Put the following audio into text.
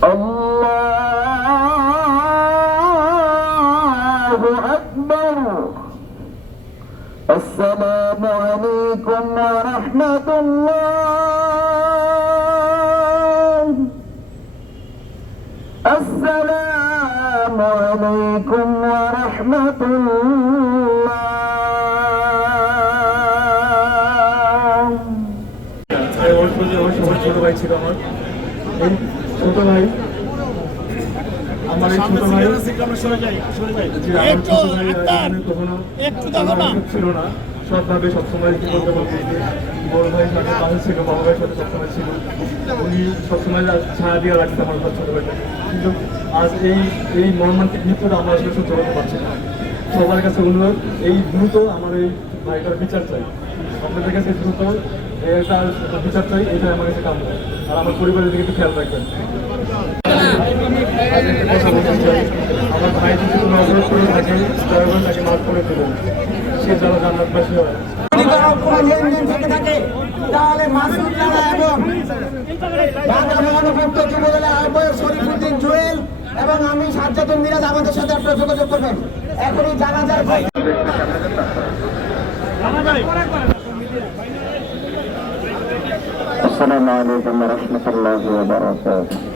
الله أكبر السلام عليكم ورحمة الله السلام عليكم ورحمة الله ছোট ভাই ছিল আমার এই ছোট ভাই আমার এই ছোট ভাই কখনো ছিল না সবভাবে সবসময় কি বলতে বলতে বড় ভাইয়ের সাথে পাশে ছিল বড় ভাইয়ের সাথে সবসময় ছিল উনি সবসময় ছায়া দিয়ে রাখতে আমার ছোট ভাইটা কিন্তু আজ এই মর্মান্তিক মৃত্যুটা আমরা আসলে সহ্য করতে পারছি না সবার কাছে অনুরোধ এই দ্রুত আমার এই ভাইটার বিচার চাই আপনাদের কাছে দ্রুত এটা বিচার চাই এটা আমার কাছে কাম্য আর আমার পরিবারের দিকে একটু খেয়াল রাখবেন আমার ভাই যদি কোনো অপরাধ করে থাকে দয়াকরে তাকে মাফ করে দেবেন সে যেন জান্নাতবাসী হয় লেনদেন থেকে থাকে তাহলে মাসুদ রানা এবং ঢাকা মহানগর যুবদলের আহ্বায়ক শরীফুদ্দিন জুয়েল এবং আমি সাজ্জাদুল মিরাজ আমাদের সাথে আপনারা যোগাযোগ করবেন এখনই জানাজার ভাই আসসালামু আলাইকুম ওয়া রাহমাতুল্লাহি ওয়া বারাকাতুহু